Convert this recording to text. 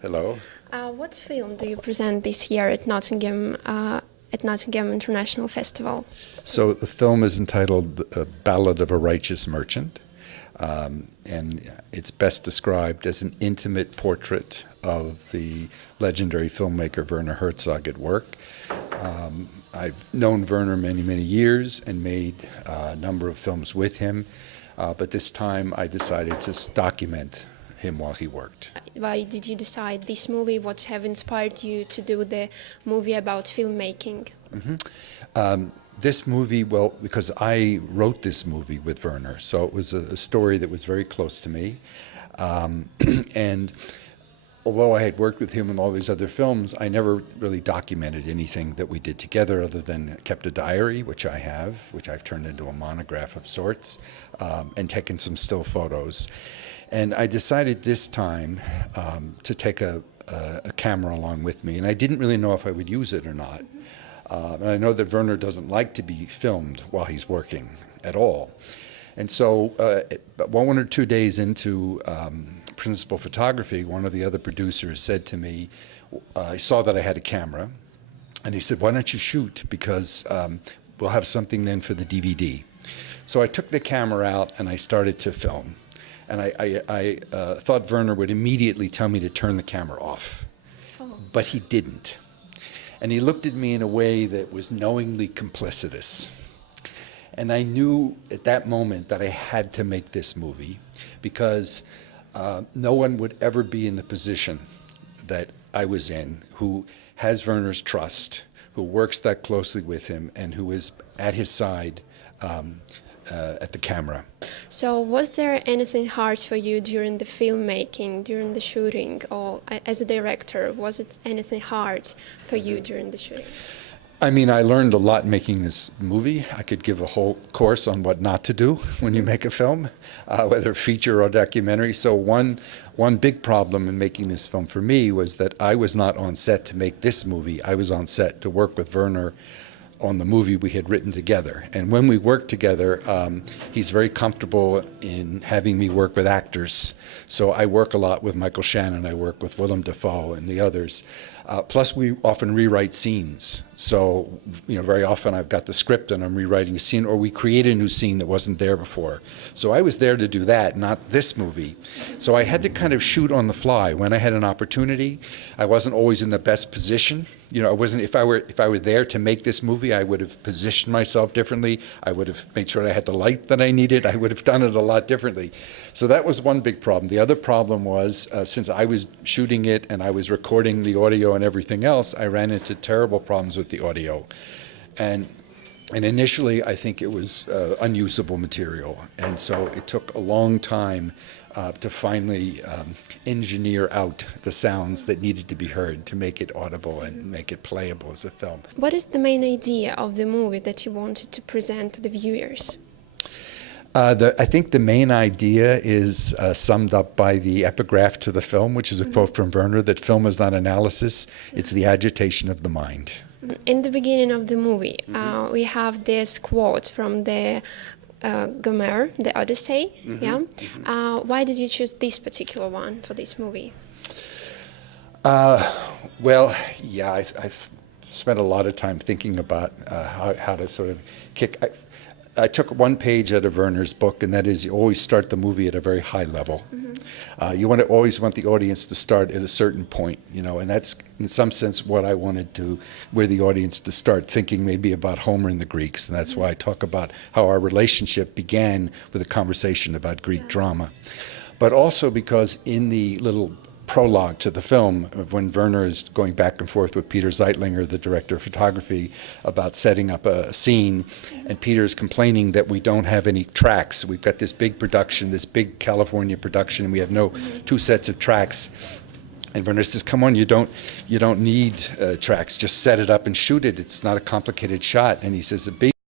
Hello. What film do you present this year at Nottingham International Festival? So the film is entitled Ballad of a Righteous Merchant, and it's best described as an intimate portrait of the legendary filmmaker Werner Herzog at work. I've known Werner many, many years and made a number of films with him, but this time I decided to document him while he worked. Why did you decide this movie? What have inspired you to do the movie about filmmaking? This movie, well, because I wrote this movie with Werner, so it was a story that was very close to me. And although I had worked with him in all these other films, I never really documented anything that we did together other than kept a diary, which I have, which I've turned into a monograph of sorts, and taken some still photos. And I decided this time to take a camera along with me, and I didn't really know if I would use it or not. And I know that Werner doesn't like to be filmed while he's working at all. And so 1 or 2 days into principal photography, one of the other producers said to me, he saw that I had a camera, and he said, "Why don't you shoot? Because we'll have something then for the DVD." So I took the camera out and I started to film. And I thought Werner would immediately tell me to turn the camera off, but he didn't. And he looked at me in a way that was knowingly complicitous. And I knew at that moment that I had to make this movie because no one would ever be in the position that I was in, who has Werner's trust, who works that closely with him, and who is at his side at the camera. So was there anything hard for you during the filmmaking, during the shooting, or as a director, was it anything hard for you during the shooting? I mean, I learned a lot making this movie. I could give a whole course on what not to do when you make a film, whether feature or documentary. So one big problem in making this film for me was that I was not on set to make this movie. I was on set to work with Werner on the movie we had written together. And when we worked together, he's very comfortable in having me work with actors. So I work a lot with Michael Shannon, I work with Willem Dafoe and the others. Plus we often rewrite scenes. So, very often I've got the script and I'm rewriting a scene, or we create a new scene that wasn't there before. So I was there to do that, not this movie. So I had to kind of shoot on the fly. When I had an opportunity, I wasn't always in the best position. I wasn't. If I were there to make this movie, I would have positioned myself differently. I would have made sure I had the light that I needed. I would have done it a lot differently. So that was one big problem. The other problem was, since I was shooting it and I was recording the audio and everything else, I ran into terrible problems with the audio. And initially, I think it was unusable material. And so it took a long time to finally engineer out the sounds that needed to be heard to make it audible and make it playable as a film. What is the main idea of the movie that you wanted to present to the viewers? I think the main idea is summed up by the epigraph to the film, which is a quote from Werner, that film is not analysis, it's the agitation of the mind. In the beginning of the movie, we have this quote from the Gomer, the Odyssey. Why did you choose this particular one for this movie? Well, yeah, I spent a lot of time thinking about how to sort of kick. I took one page out of Werner's book, and that is you always start the movie at a very high level. You always want the audience to start at a certain point, and that's in some sense what I wanted where the audience to start thinking maybe about Homer and the Greeks, and that's why I talk about how our relationship began with a conversation about Greek drama. But also because in the little prologue to the film, when Werner is going back and forth with Peter Zeitlinger, the director of photography, about setting up a scene, and Peter's complaining that we don't have any tracks. We've got this big production, this big California production, and we have no 2 sets of tracks. And Werner says, "Come on, you don't need tracks. Just set it up and shoot it. It's not a complicated shot." And he says, "The big